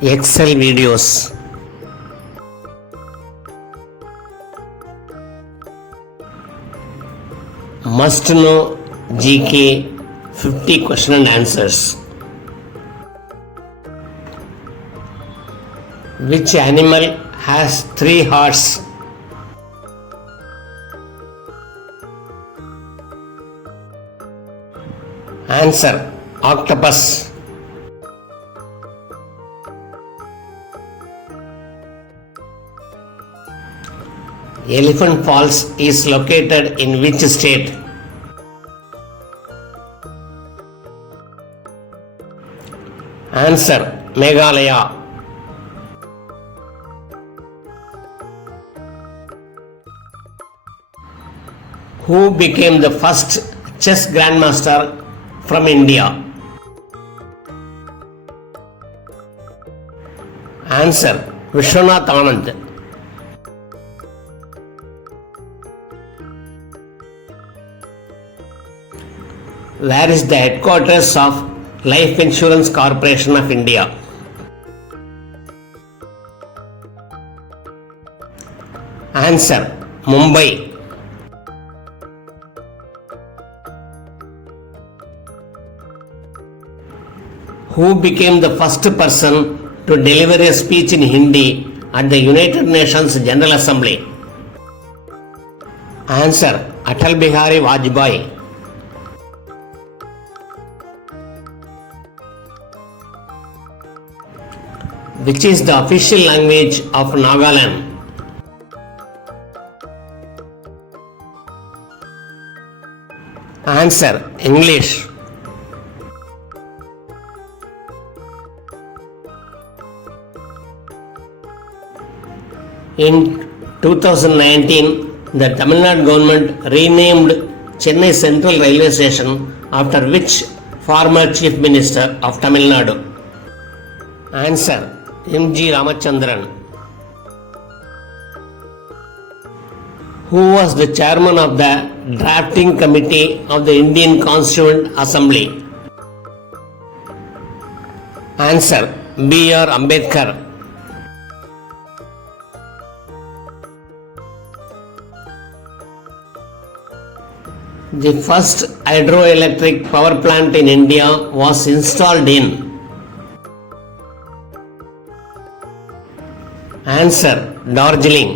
Excel videos. Must know GK 50 question and answers. Which animal has 3 hearts? Answer: octopus. Elephant Falls is located in which state? Answer: Meghalaya. Who became the first chess grandmaster from India? Answer: Vishwanath Anand. Where is the headquarters of Life Insurance Corporation of India? Answer: Mumbai. Who became the first person to deliver a speech in Hindi at the United Nations General Assembly? Answer: Atal Bihari Vajpayee. Which is the official language of Nagaland? Answer: English. In 2019, the Tamil Nadu government renamed Chennai Central Railway Station after which former Chief Minister of Tamil Nadu? Answer: M.G. Ramachandran. Who was the chairman of the drafting committee of the Indian Constituent Assembly? Answer: B.R. Ambedkar. The first hydroelectric power plant in India was installed in? Answer: Darjeeling.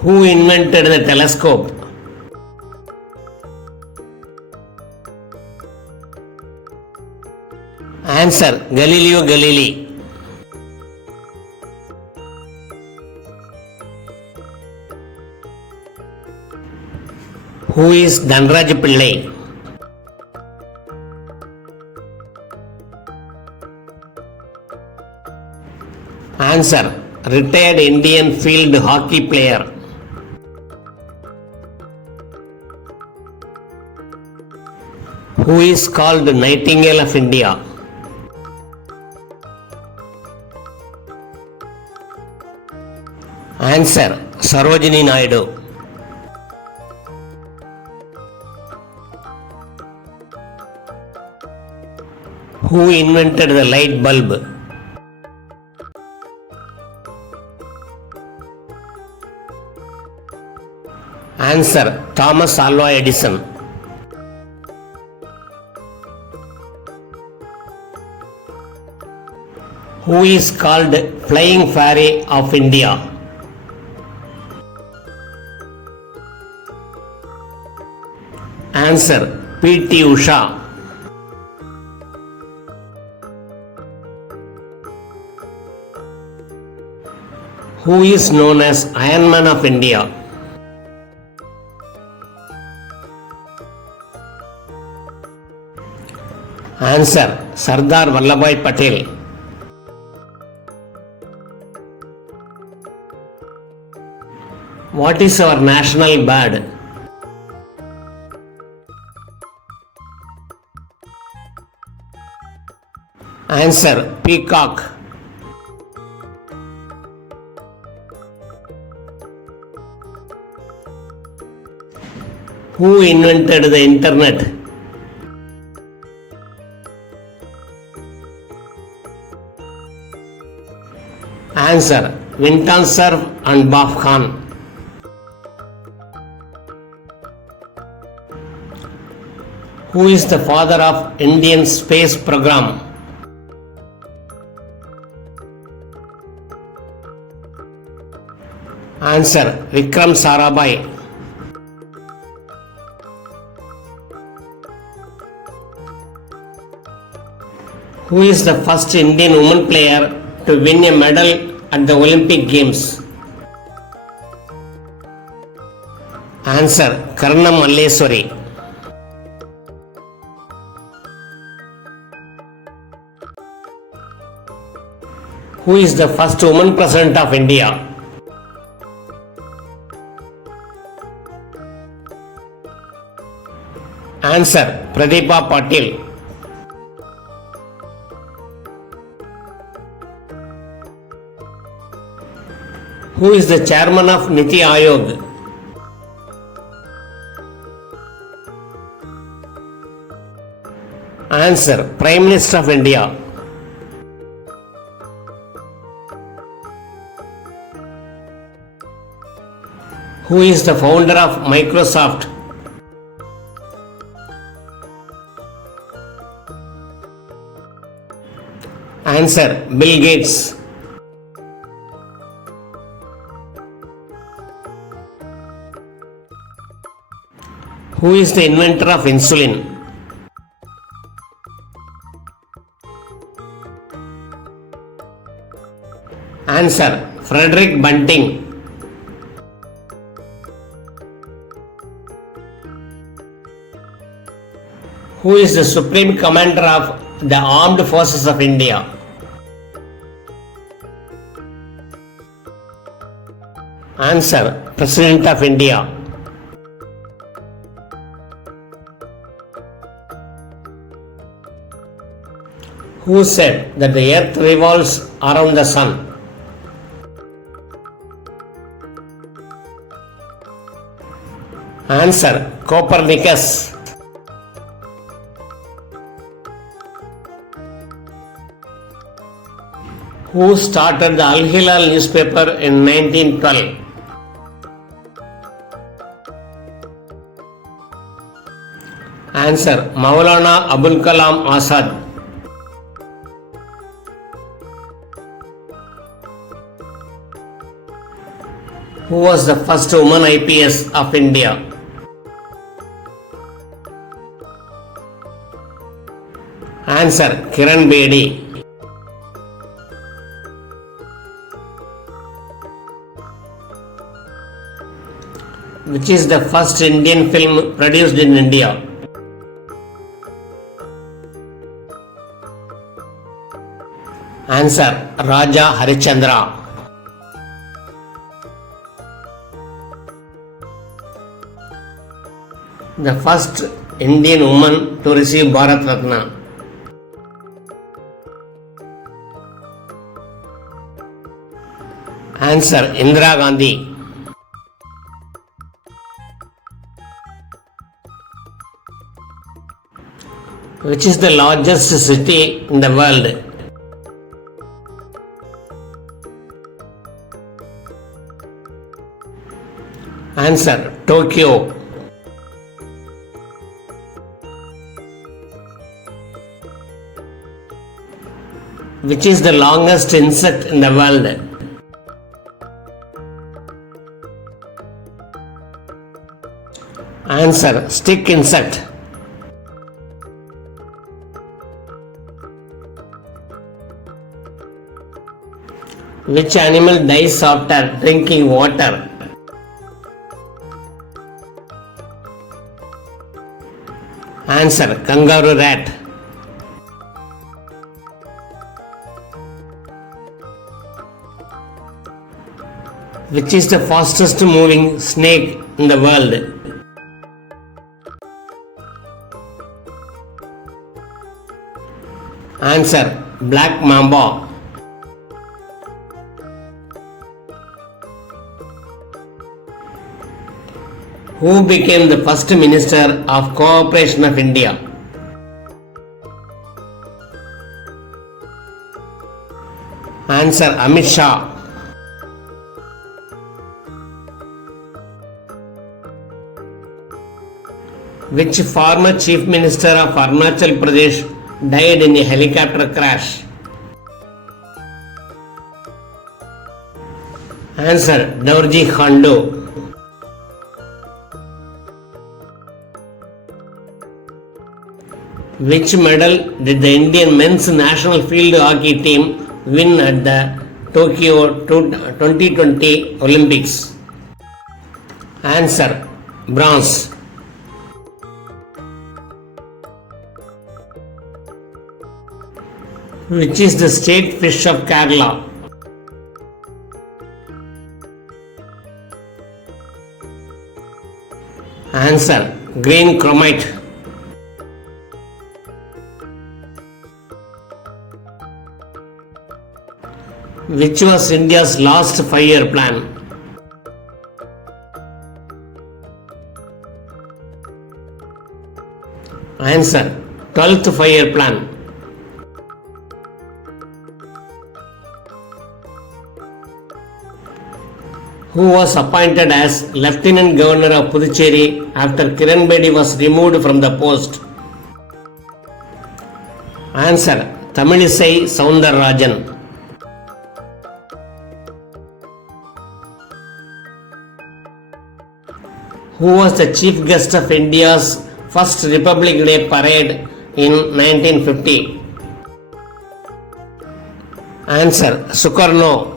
Who invented the telescope? Answer: Galileo Galilei. Who is Dhanraj Pillai? Answer: retired Indian field hockey player. Who is called Nightingale of India? Answer: Sarojini Naidu. Who invented the light bulb? Answer: Thomas Alva Edison. Who is called Flying Fairy of India? Answer: P.T. Usha. Who is known as Iron Man of India? Answer: Sardar Vallabhbhai Patel. What is our national bird? Answer: Peacock. Who invented the internet? Answer: Vinton Cerf and Bob Kahn. Who is the father of Indian space program? Answer: Vikram Sarabhai. Who is the first Indian woman player to win a medal at the Olympic Games? Answer: Karna Malleswari. Who is the first woman president of India? Answer: Pradeepa Patil. Who is the chairman of Niti Aayog? Answer: Prime Minister of India. Who is the founder of Microsoft? Answer: Bill Gates. Who is the inventor of insulin? Answer: Frederick Banting. Who is the Supreme Commander of the Armed Forces of India? Answer: President of India. Who said that the earth revolves around the sun? Answer: Copernicus. Who started the Al Hilal newspaper in 1912? Answer: Maulana Abul Kalam Azad. Who was the first woman IPS of India? Answer: Kiran Bedi. Which is the first Indian film produced in India? Answer: Raja Harishchandra. The first Indian woman to receive Bharat Ratna. Answer: Indira Gandhi. Which is the largest city in the world? Answer: Tokyo. Which is the longest insect in the world? Answer: stick insect. Which animal dies after drinking water? Answer: kangaroo rat. Which is the fastest moving snake in the world? Answer: black mamba. Who became the first Minister of Cooperation of India? Answer: Amit Shah. Which former Chief Minister of Arunachal Pradesh died in a helicopter crash? Answer: Dorji Khandu. Which medal did the Indian men's national field hockey team win at the Tokyo 2020 Olympics? Answer: bronze. Which is the state fish of Kerala? Answer: green chromite. Which was India's last 5-year plan? Answer: 12th 5-year plan. Who was appointed as Lieutenant Governor of Puducherry after Kiran Bedi was removed from the post? Answer: Tamilisai Soundararajan. Who was the chief guest of India's first Republic Day parade in 1950? Answer: Sukarno.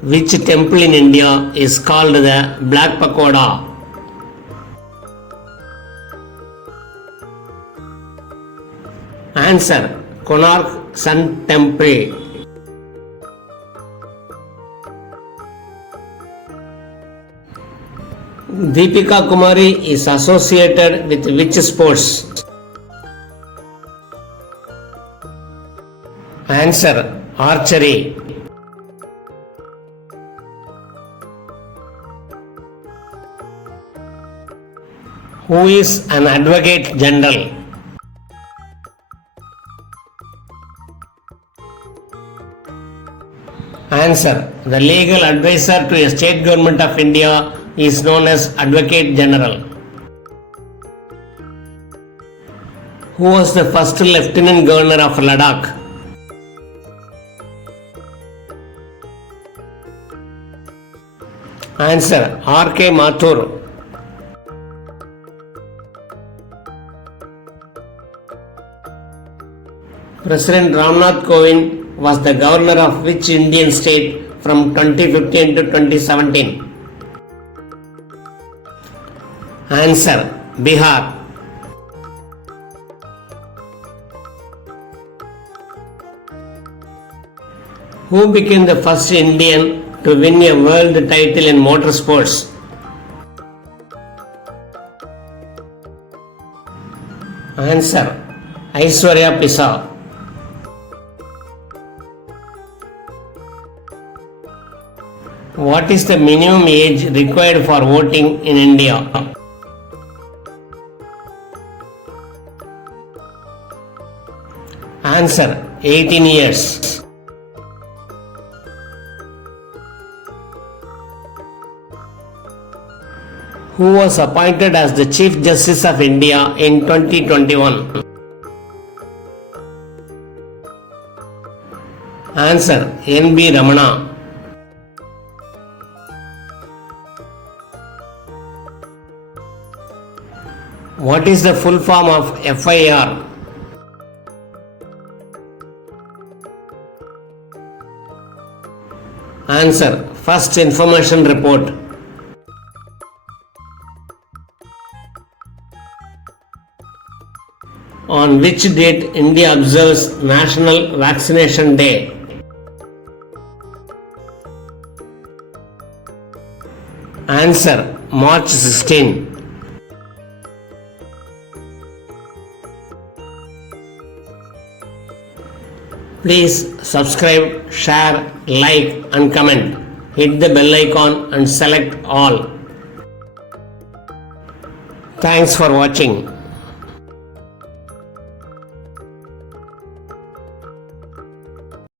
Which temple in India is called the Black Pagoda? Answer: Konark Sun Temple. Deepika Kumari is associated with which sports? Answer: archery. Who is an Advocate General? Answer: the legal advisor to a state government of India is known as Advocate General. Who was the first Lieutenant Governor of Ladakh? Answer: R.K. Mathur. President Ramnath Kovind was the governor of which Indian state from 2015 to 2017? Answer: Bihar. Who became the first Indian to win a world title in motorsports? Answer: Aishwarya Pisa. What is the minimum age required for voting in India? Answer: 18 years. Who was appointed as the Chief Justice of India in 2021? Answer: N.B. Ramana. What is the full form of FIR? Answer: First Information Report. On which date India observes National Vaccination Day? Answer: March 16. Please subscribe, share, like and comment. Hit the bell icon and select all. Thanks for watching.